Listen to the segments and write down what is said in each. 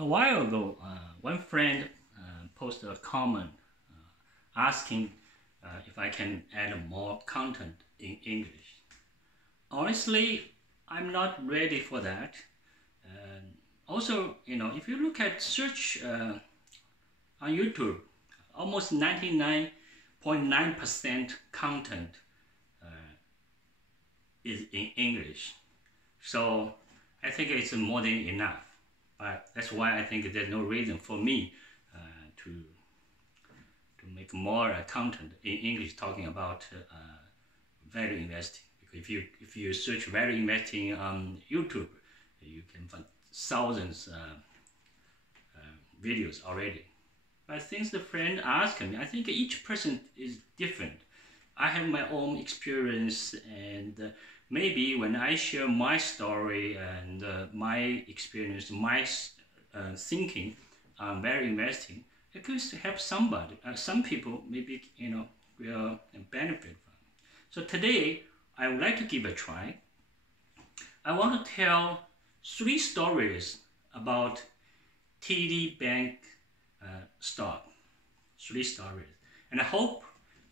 A while ago, one friend posted a comment asking if I can add more content in English. Honestly, I'm not ready for that. Also, if you look at search on YouTube, almost 99.9% content is in English. So I think it's more than enough. But that's why I think there's no reason for me to make more content in English talking about value investing. Because if you search value investing on YouTube, you can find thousands videos already. But since the friend asked me, I think each person is different. I have my own experience, and maybe when I share my story and my experience, my thinking on value investing, it could help somebody. Some people maybe will benefit from. So today I would like to give a try. I want to tell 3 stories about TD Bank stock. 3 stories, and I hope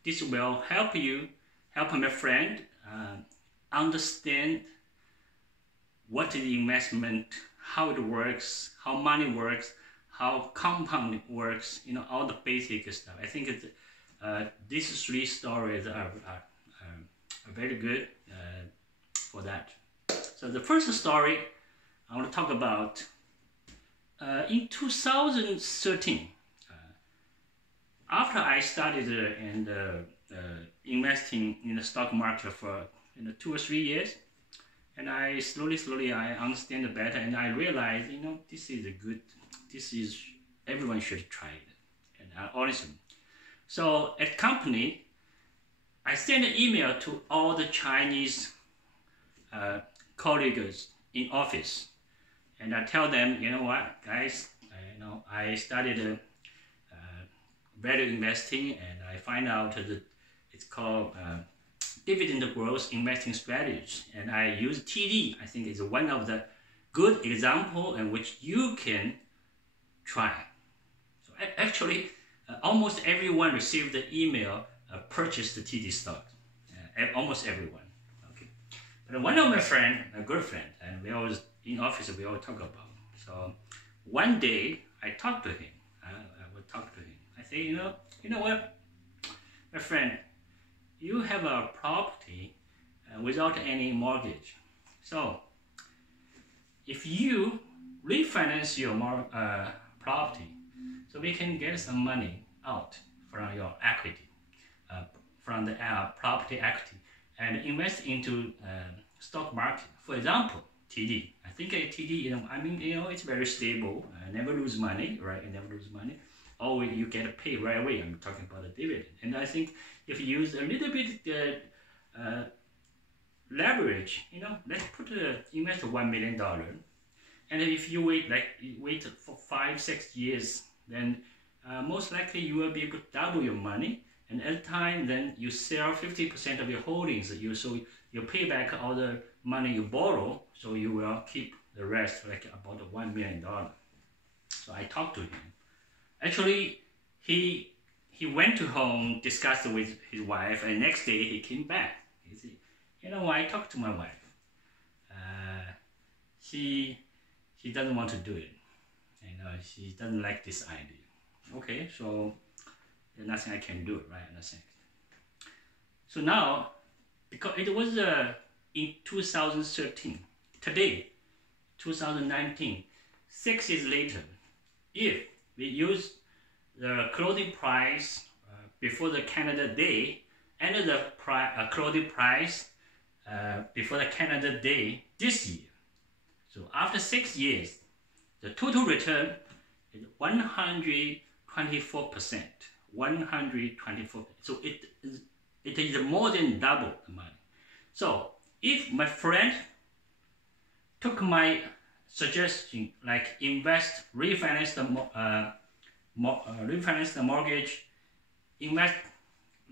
this will help my friend understand what is investment, how it works, how money works, how compounding works, all the basic stuff. I think these 3 stories are very good for that. So the first story I want to talk about, in 2013, after I started investing in the stock market for 2 or 3 years, and I slowly I understand it better, and I realized everyone should try it, and honestly. So at company, I sent an email to all the Chinese colleagues in office, and I tell them, what, guys, I started value investing, and I find out that it's called dividend growth investing strategy, and I use TD. I think it's one of the good example in which you can try. So actually, almost everyone received the email, purchased the TD stock. Almost everyone. Okay, but one of my friend, a good friend, and we always in office we always talk about. So one day I talked to him. I would talk to him. I say, you know what, my friend, you have a property without any mortgage. So if you refinance your property, so we can get some money out from your equity, from the property equity, and invest into stock market. For example, TD. I think TD, it's very stable. Never lose money, right? You never lose money. Always you get paid right away. I'm talking about the dividend. And I think if you use a little bit leverage, let's invest $1 million, and if you wait for 5-6 years, then most likely you will be able to double your money. And at the time, then you sell 50% of your holdings. So you pay back all the money you borrow. So you will keep the rest, about $1 million. So I talked to him. Actually, he went to home, discussed with his wife, and next day he came back. He said, I talked to my wife. She doesn't want to do it. She doesn't like this idea. Okay, so there's nothing I can do, right? Nothing. So now, because it was in 2013, today, 2019, 6 years later, if we use the closing price before the Canada Day and the closing price before the Canada Day this year. So after 6 years, the total return is 124%. 124%. So it is more than double the money. So if my friend took my suggestion, like refinance the mortgage, invest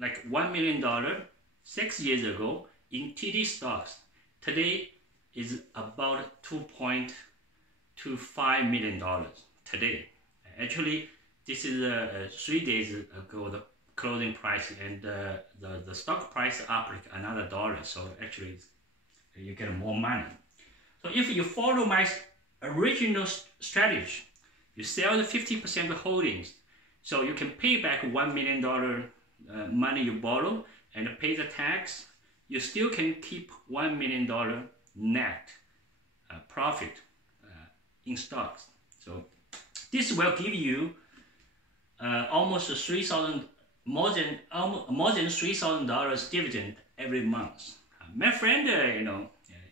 $1 million 6 years ago in TD stocks, today is about $2.25 million today. Actually, this is 3 days ago the closing price, and the stock price up like another $1. So actually, you get more money. So if you follow my original strategy, you sell the 50% holdings, so you can pay back $1 million money you borrow and pay the tax. You still can keep $1 million net profit in stocks. So this will give you almost more than $3,000 dividend every month. My friend,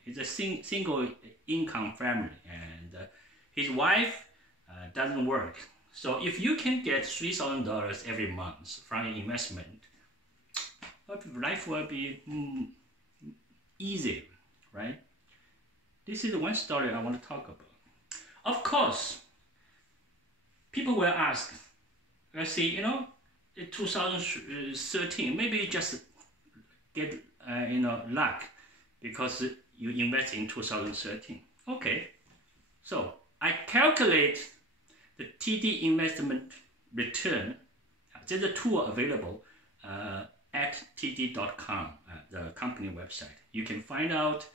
is a single income family, and his wife doesn't work. So if you can get $3,000 every month from your investment, life will be easy, right? This is one story I want to talk about. Of course, people will ask, let's see, in 2013, maybe you just get luck because you invest in 2013. Okay, so I calculate the TD investment return. There's a tool available at td.com, the company website. You can find out,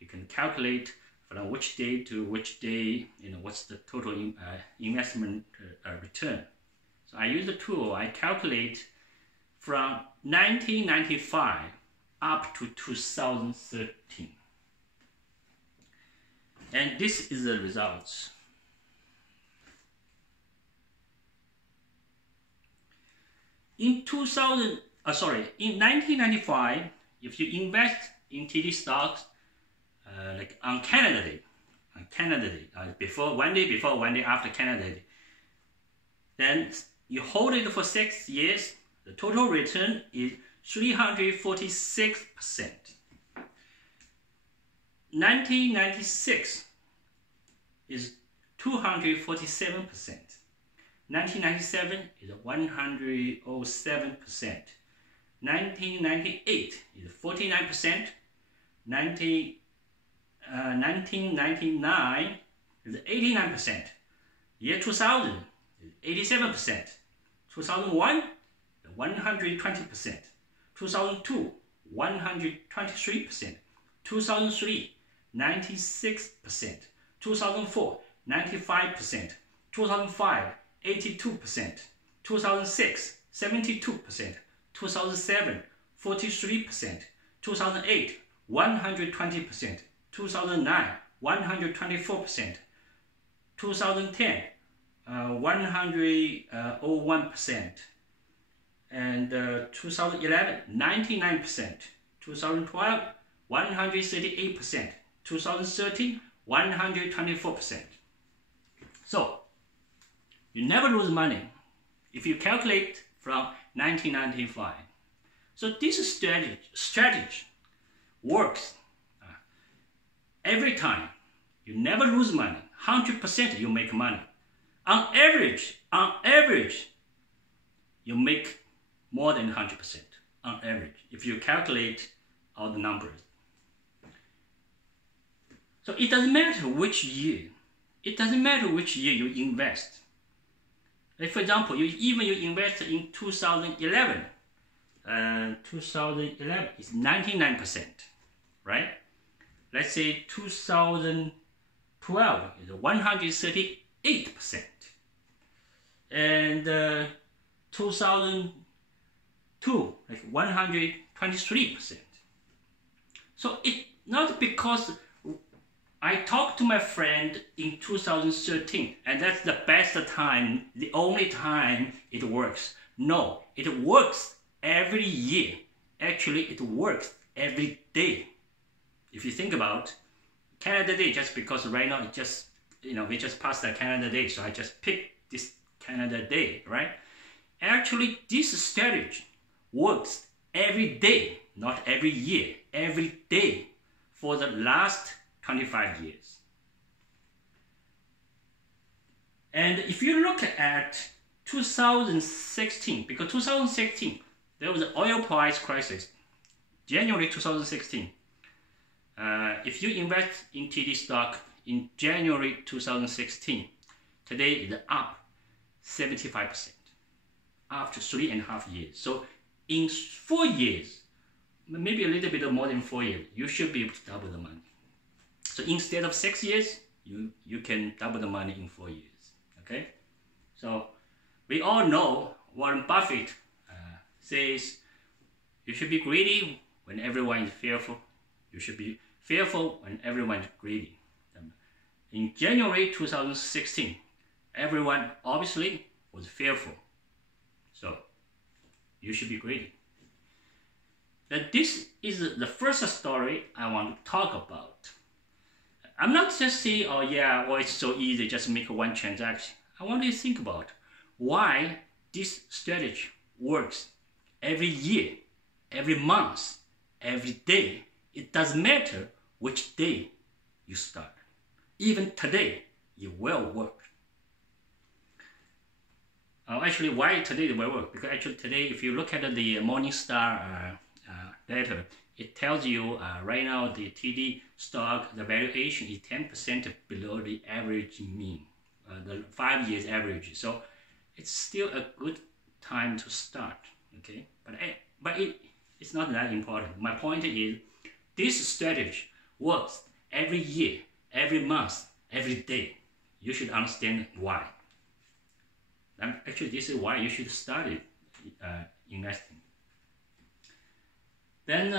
you can calculate from which day to which day, what's the total investment return. So I use the tool, I calculate from 1995 up to 2013. And this is the results. In 1995, if you invest in TD stocks, like on Canada Day, one day before, one day after Canada Day, then you hold it for 6 years, the total return is 346%. 1996 is 247%. 1997 is 107%. 1998 is 49%. 1999 is 89%. Year 2000 is 87%. 2001, 120%. 2002, 123%. 2003, 96%. 2004, 95%. 2005, 82%. 2006, 72%. 2007, 43%. 2008, 120%. 2009, 124%. 2010, 101%. And 2011, 99%. 2012, 138%. 2013, 124%. So, you never lose money if you calculate from 1995. So this strategy works every time. You never lose money. 100% you make money. On average, you make more than 100% on average if you calculate all the numbers. So it doesn't matter which year. It doesn't matter which year you invest. Like for example, you invest in 2011. 2011 is 99%, right? Let's say 2012 is 138%. And 2002, like 123%. So it's not because I talked to my friend in 2013 and that's the best time, the only time it works. No, it works every year. Actually, it works every day. If you think about Canada Day, just because right now it just, we just passed the Canada Day, so I just picked this Canada Day, right? Actually, this strategy works every day, not every year, every day for the last 25 years. And if you look at 2016, because 2016, there was an oil price crisis, January 2016. If you invest in TD stock in January 2016, Today it's up 75% after 3.5 years. So in 4 years, maybe a little bit more than 4 years, you should be able to double the money. So instead of 6 years, you can double the money in 4 years. Okay? So we all know Warren Buffett says you should be greedy when everyone is fearful. You should be fearful when everyone is greedy. In January 2016, everyone obviously was fearful. So you should be greedy. But this is the first story I want to talk about. I'm not just saying, oh yeah, well it's so easy, just make one transaction. I want you to think about why this strategy works every year, every month, every day. It doesn't matter which day you start. Even today, it will work. Actually, why today it will work? Because actually today, if you look at the Morningstar data, it tells you right now the TD stock, the valuation is 10% below the average mean, the 5 years average. So it's still a good time to start, okay? But it's not that important. My point is, this strategy works every year, every month, every day. You should understand why. And actually, this is why you should study investing. Then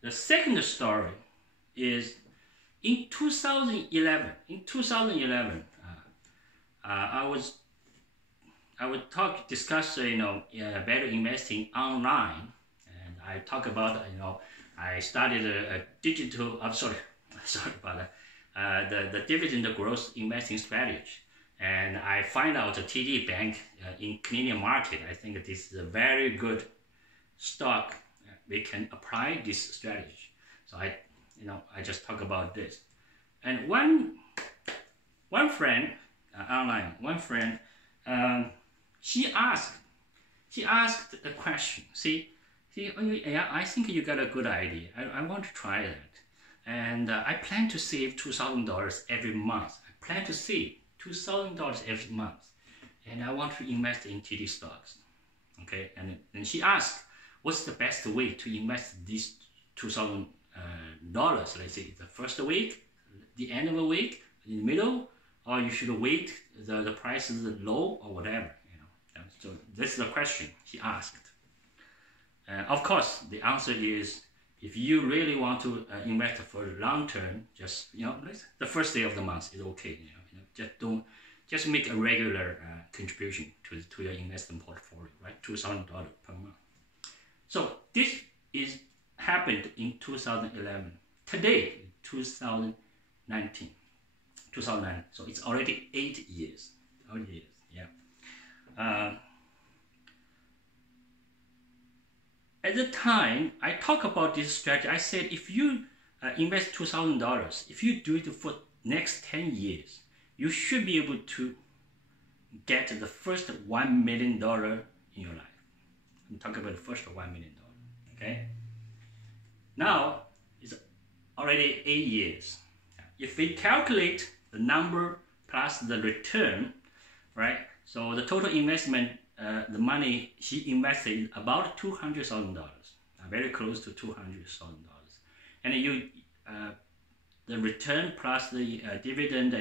the second story is in 2011. In 2011, I would discuss value investing online, and I talk about I started a digital. Sorry about that. The dividend growth investing strategy, and I find out the TD Bank in Canadian market. I think this is a very good stock. We can apply this strategy. So I just talk about this. And one friend online, she asked a question. See, yeah, I think you got a good idea. I want to try that. And I plan to save $2,000 every month. I plan to save $2,000 every month. And I want to invest in TD stocks. Okay, and then she asked, what's the best way to invest this $2,000? Let's say the first week, the end of the week, in the middle, or you should wait the price is low or whatever. So this is the question she asked. Of course, the answer is, if you really want to invest for long term, just the first day of the month is okay. Just make a regular contribution to your investment portfolio, right? $2,000 per month. So this is happened in 2011. Today, 2019. So it's already 8 years. 8 years, yeah. At the time I talk about this strategy, I said if you invest $2,000, if you do it for next 10 years, you should be able to get the first $1 million in your life. I'm talking about the first $1 million. Okay. Now it's already 8 years. If we calculate the number plus the return, right? So the total investment, the money she invested, about $200,000, very close to $200,000, and the return plus the dividend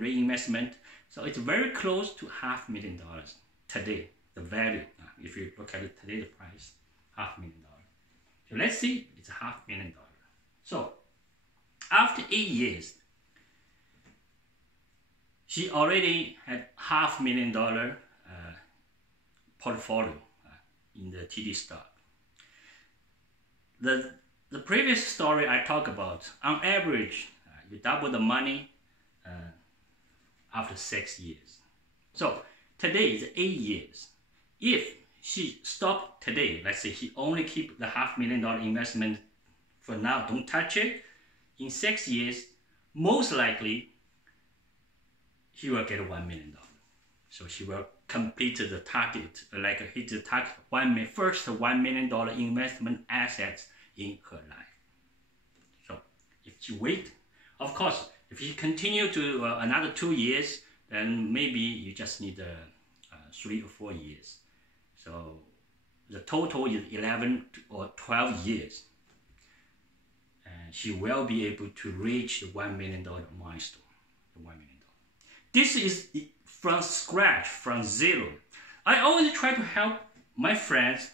reinvestment, so it's very close to $500,000 today. The value, if you look at it today, the price, $500,000. So let's see, it's $500,000. So after 8 years, she already had $500,000 portfolio in the TD stock. The previous story I talked about, on average, you double the money after 6 years. So today is 8 years. If she stopped today, let's say she only keep the $500,000 investment for now, don't touch it, in 6 years, most likely she will get $1 million. So she will complete the target, like hit the target, first $1 million investment assets in her life. So if she wait, of course, if she continue to another 2 years, then maybe you just need 3 or 4 years. So the total is 11 or 12 years. And she will be able to reach the $1 million milestone. The $1 million. This is from scratch, from zero. I always try to help my friends.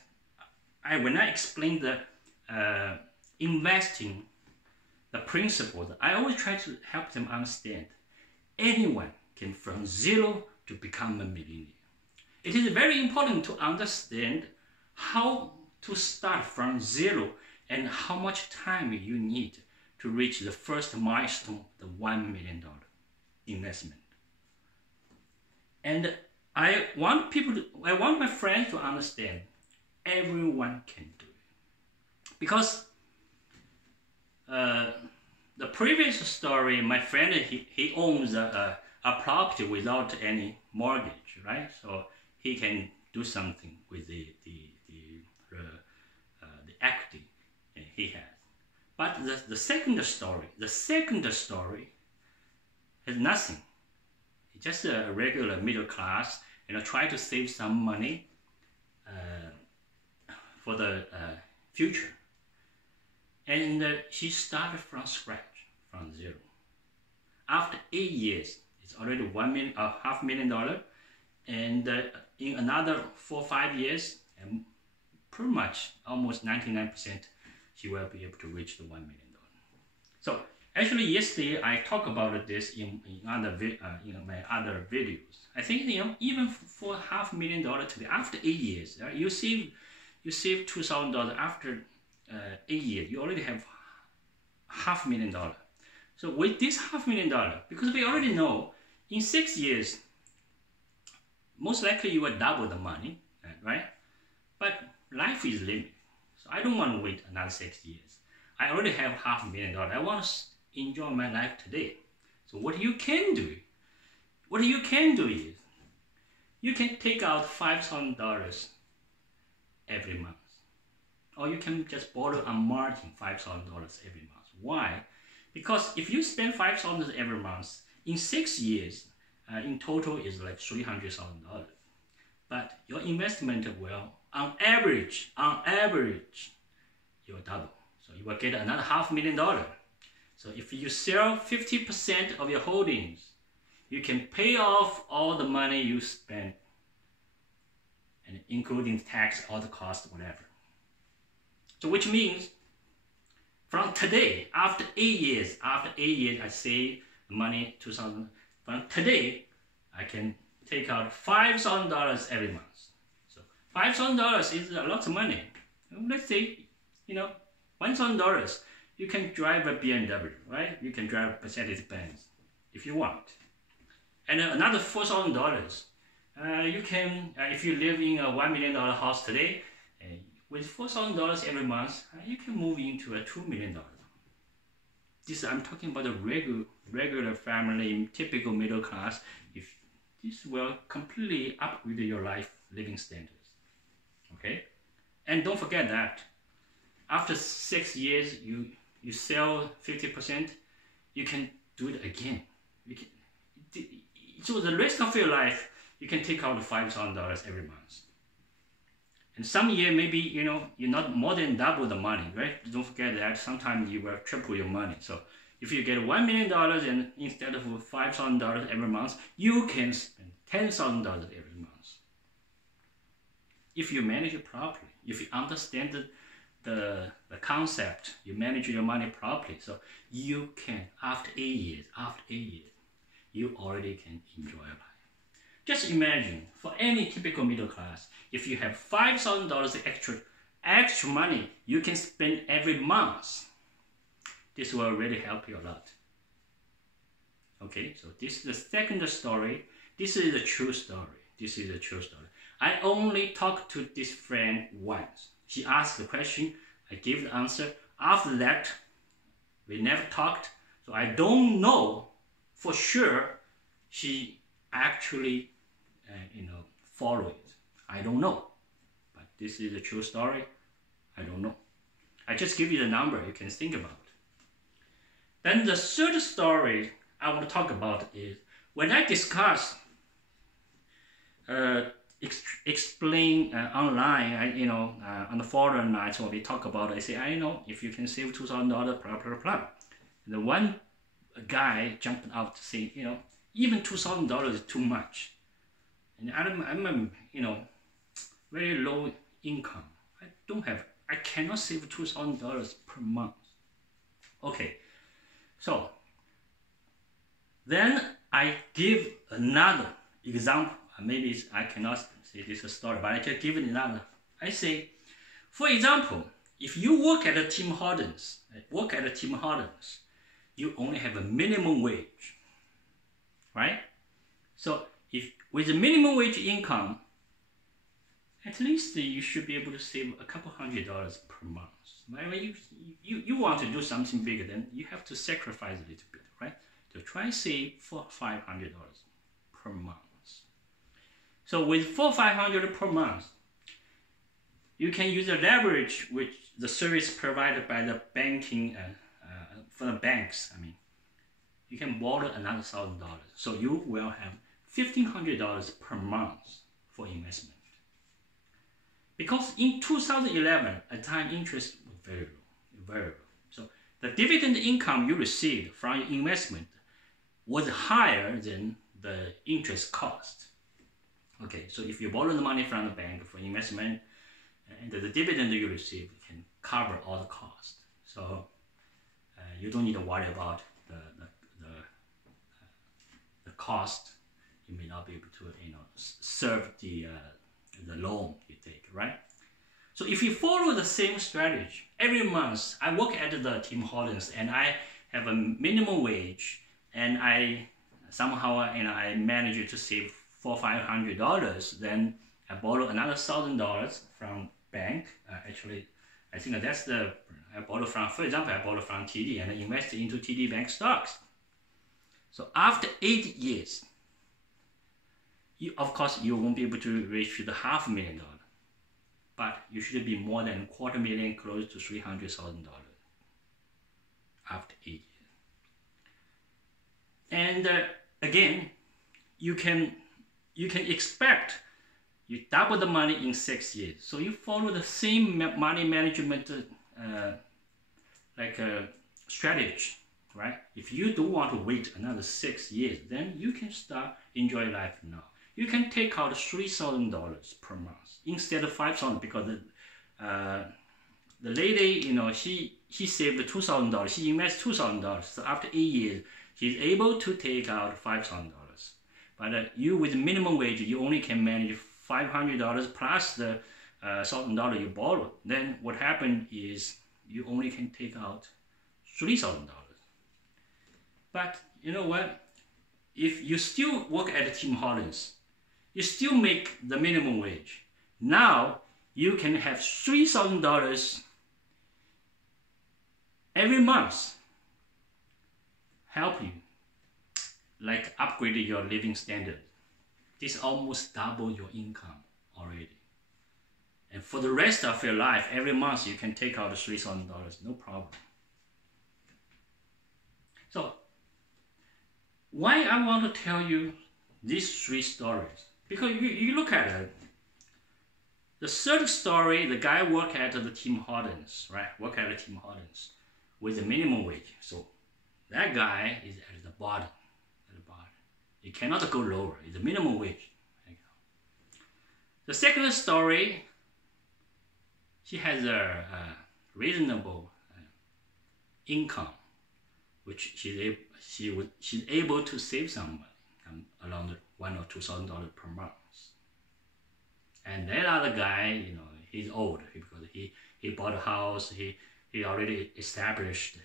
When I explain the investing, the principles, I always try to help them understand. Anyone can from zero to become a millionaire. It is very important to understand how to start from zero and how much time you need to reach the first milestone, the $1 million investment. And I want my friends to understand everyone can do it. Because the previous story, my friend, he owns a property without any mortgage, right? So he can do something with the equity he has. But the second story has nothing. It's just a regular middle class, try to save some money for the future. And she started from scratch, from zero. After 8 years, it's already $500,000, and in another 4 or 5 years, and pretty much almost 99%, she will be able to reach the $1 million. So actually, yesterday I talked about this in my other videos. I think even for $500,000 today, after 8 years, you save $2,000 after 8 years. You already have $500,000. So with this $500,000, because we already know in 6 years, most likely you will double the money, right? But life is limited. So I don't want to wait another 6 years. I already have $500,000. I want to enjoy my life today. So what you can do is, you can take out $5,000 every month. Or you can just borrow on margin $5,000 every month. Why? Because if you spend $5,000 every month, in 6 years, in total is like $300,000. But your investment will, on average, you will double. So you will get another $500,000. So if you sell 50% of your holdings, you can pay off all the money you spent, and including tax, all the costs, whatever. So which means, from today, after 8 years, I save money, $2,000. From today, I can take out $5,000 every month. So $5,000 is a lot of money. Let's say, $1,000, you can drive a BMW, right? You can drive a Mercedes-Benz if you want. And another $4,000, you can, if you live in a $1 million house today, with $4,000 every month, you can move into a $2 million. I'm talking about a regular family, typical middle class. If this will completely upgrade your life living standards. Okay, and don't forget that after 6 years, you sell 50%, you can do it again. So the rest of your life, you can take out $5,000 every month. And some year, maybe, you're not more than double the money, right? Don't forget that sometimes you will triple your money. So if you get $1 million and instead of $5,000 every month, you can spend $10,000 every month. If you manage it properly, if you understand the concept, you manage your money properly, so you can, after 8 years, you already can enjoy your life. Just imagine, for any typical middle class, if you have $5,000 extra money you can spend every month, this will really help you a lot. Okay, so this is the second story. This is a true story. I only talked to this friend once. She asked the question, I gave the answer. After that, we never talked, so I don't know for sure she actually follow it. I don't know, but this is a true story. I don't know. I just give you the number you can think about. Then the third story I want to talk about is when I discuss, explain online, on the forum nights when we talk about it, I say, I know if you can save $2,000, blah, blah, blah. And the one guy jumped out to say, even $2,000 is too much. And I'm very low income. I cannot save $2,000 per month. Okay, so then I give another example. Maybe I cannot say this is a story, but I just give it another. I say, for example, if you work at a Tim Hortons, you only have a minimum wage, right? So if with a minimum wage income, at least you should be able to save a couple $100 per month. When you want to do something bigger, then you have to sacrifice a little bit, right? To try and save $400-500 per month. So with $400-500 per month, you can use the leverage which the service provided by the banking for the banks. You can borrow another $1,000. So you will have $1,500 per month for investment. Because in 2011, at the time interest was very low. So the dividend income you received from your investment was higher than the interest cost. Okay, so if you borrow the money from the bank for investment, and the dividend you receive can cover all the costs. So you don't need to worry about the cost. You may not be able to serve the loan you take, right? So if you follow the same strategy, every month I work at the Tim Hortons and I have a minimum wage, and I somehow I manage to save $400-500, then I borrow another $1,000 from bank. Actually, I think that's I borrow from, for example, I borrow from TD and I invest into TD Bank stocks. So after 8 years, of course, you won't be able to reach the $500,000, but you should be more than $250,000, close to $300,000 after 8 years. And again, you can expect you double the money in 6 years. So you follow the same money management strategy, right? If you don't want to wait another 6 years, then you can start enjoy life now. You can take out $3,000 per month instead of $5,000, because the lady, she saved $2,000. She invested $2,000. So after 8 years, she's able to take out $5,000. But you with minimum wage, you only can manage $500 plus the $1,000 you borrowed. Then what happened is you only can take out $3,000. But you know what? If you still work at Tim Hortons, you still make the minimum wage. Now you can have $3,000 every month help you, like upgrade your living standard. This almost double your income already. And for the rest of your life, every month you can take out $3,000, no problem. So, why I want to tell you these 3 stories? Because you look at it. The third story, the guy worked at the Tim Hortons, right? Work at the Tim Hortons with the minimum wage. So that guy is at the bottom. You cannot go lower. It's the minimum wage. The second story, she has a reasonable income, which she's able to save some money, around $1,000 or $2,000 per month. And that other guy, he's old because he bought a house. He already established.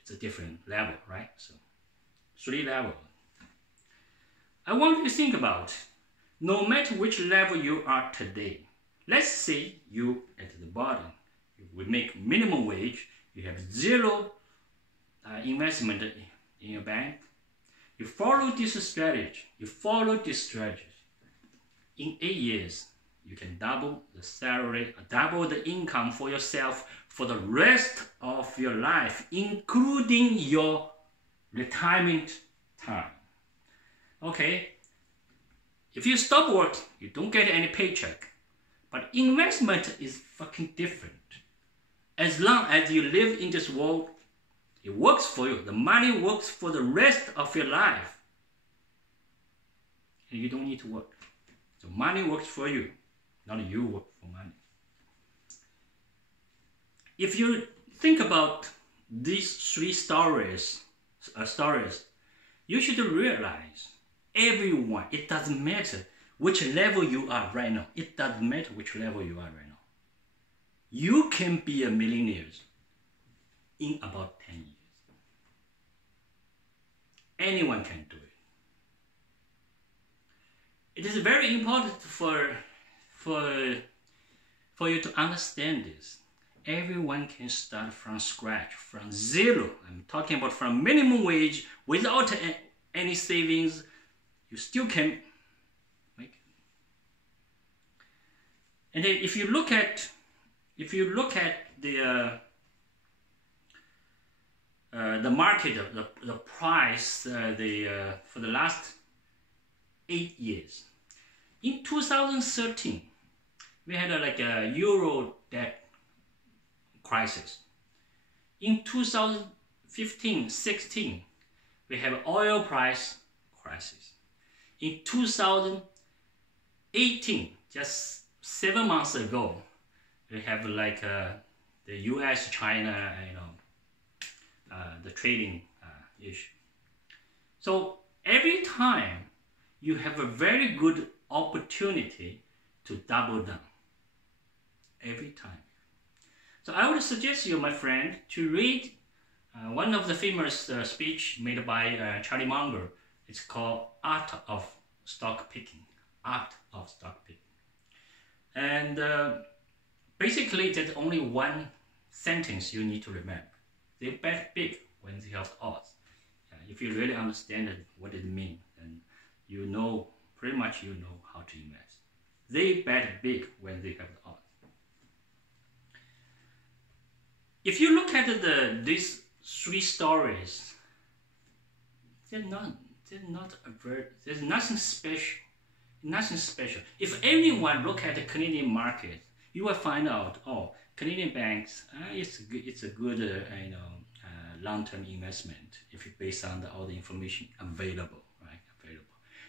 It's a different level, right? So 3 levels. I want you to think about, no matter which level you are today, let's say you at the bottom, we make minimum wage, you have 0 investment in your bank, you follow this strategy, in 8 years, you can double the salary, double the income for yourself for the rest of your life, including your retirement time. Okay, if you stop work, you don't get any paycheck. But investment is fucking different. As long as you live in this world, it works for you. The money works for the rest of your life. And you don't need to work. So money works for you, not you work for money. If you think about these three stories, you should realize everyone, it doesn't matter which level you are right now. It doesn't matter which level you are right now. You can be a millionaire in about 10 years. Anyone can do it. It is very important for you to understand this. Everyone can start from scratch, from zero. I'm talking about from minimum wage, without any savings. You still can make it. And then if you look at the market, the price, for the last 8 years. In 2013, we had a euro debt crisis. In 2015-16, we have oil price crisis. In 2018, just 7 months ago, we have the U.S. China, the trading issue. So every time you have a very good opportunity to double down. Every time. So I would suggest you, my friend, to read one of the famous speech made by Charlie Munger. It's called Art of Stock Picking. Art of Stock Picking. And basically, there's only one sentence you need to remember. They bet big when they have odds. If you really understand what it means, then pretty much you know how to invest. They bet big when they have odds. If you look at these three stories, there's nothing special. Nothing special. If anyone look at the Canadian market, you will find out, Canadian banks, it's a good long-term investment if it's based on all the information available, right?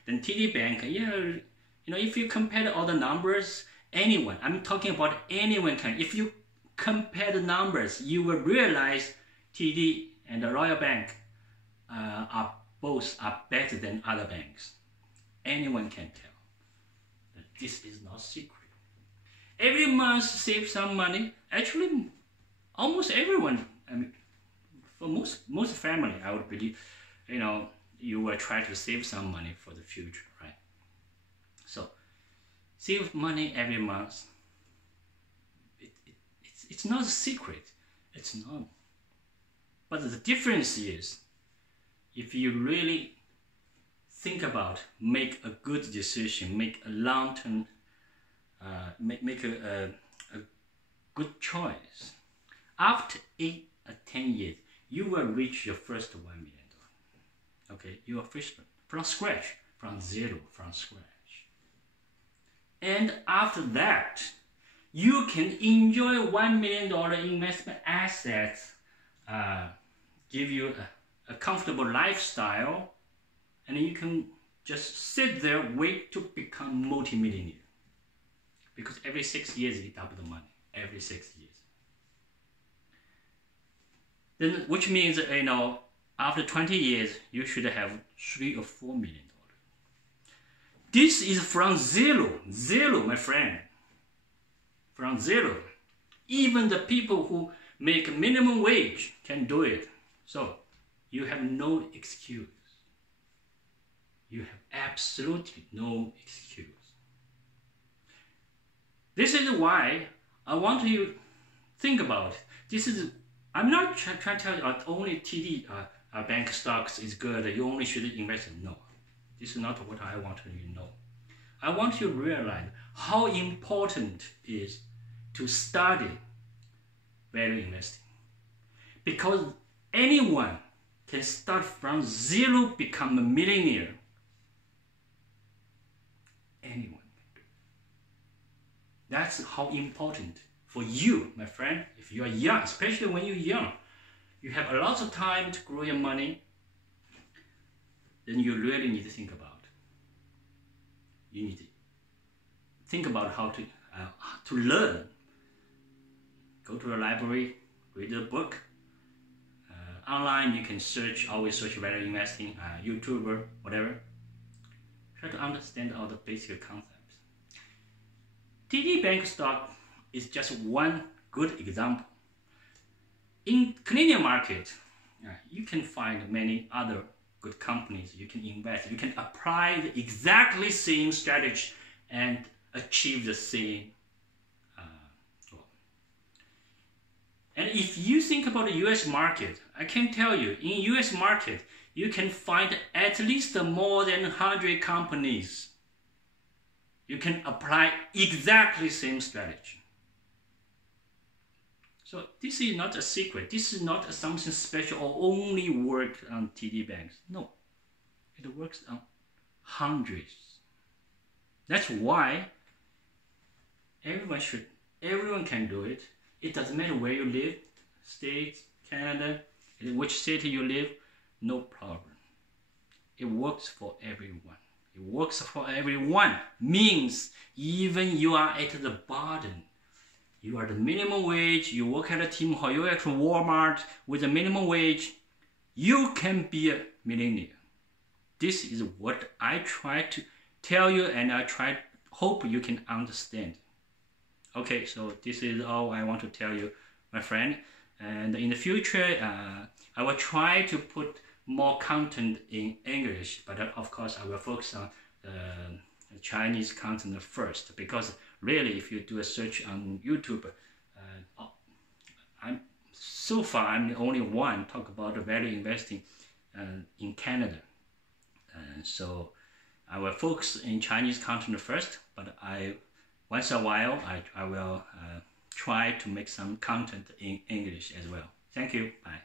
Then TD Bank, if you compare all the numbers, I'm talking about anyone can. If you compare the numbers, you will realize TD and the Royal Bank are better than other banks. Anyone can tell. This is not secret. Every month save some money. Actually, almost everyone. For most family, I would believe, you will try to save some money for the future, right? So, save money every month. It's not a secret. It's not. But the difference is, if you really think about, make a good decision, make a long-term, make a good choice. After 8 or 10 years, you will reach your first $1 million. Okay, you are first from scratch, from zero, from scratch. And after that, you can enjoy $1 million investment assets, give you a comfortable lifestyle, and you can just sit there, wait to become multimillionaire. Because every 6 years you double the money. Every 6 years. Then, which means, after 20 years, you should have $3 or $4 million. This is from zero, my friend. From zero. Even the people who make minimum wage can do it. So, you have no excuse. You have absolutely no excuse. This is why I want you to think about it. I'm not trying to tell you only TD bank stocks is good, you only should invest in. No, this is not what I want you to know. I want you to realize how important it is to study value investing. Because anyone can start from zero, become a millionaire anyone can do. That's how important for you, my friend. If you are young, especially when you're young, you have a lot of time to grow your money, then you really need to think about. You need to think about how to learn. Go to a library, read a book. Online, you can always search value investing, YouTube or whatever. Try to understand all the basic concepts. TD Bank stock is just one good example. In Canadian market, you can find many other good companies you can invest. You can apply the exactly same strategy and achieve the same goal. And if you think about the US market, I can tell you, in US market, you can find at least more than 100 companies. You can apply exactly same strategy. So this is not a secret. This is not something special or only work on TD Banks. No, it works on hundreds. That's why everyone can do it. It doesn't matter where you live, States, Canada, in which city you live, no problem. It works for everyone. It works for everyone means even you are at the bottom, you are the minimum wage, you work at a Tim Hortons, you work at Walmart with a minimum wage, you can be a millionaire. This is what I try to tell you, and hope you can understand. Okay, so this is all I want to tell you, my friend. And in the future, I will try to put more content in English, but of course I will focus on the Chinese content first, because really if you do a search on YouTube, I'm the only one talk about value investing in Canada. So I will focus in Chinese content first, but once in a while I will try to make some content in English as well. Thank you. Bye.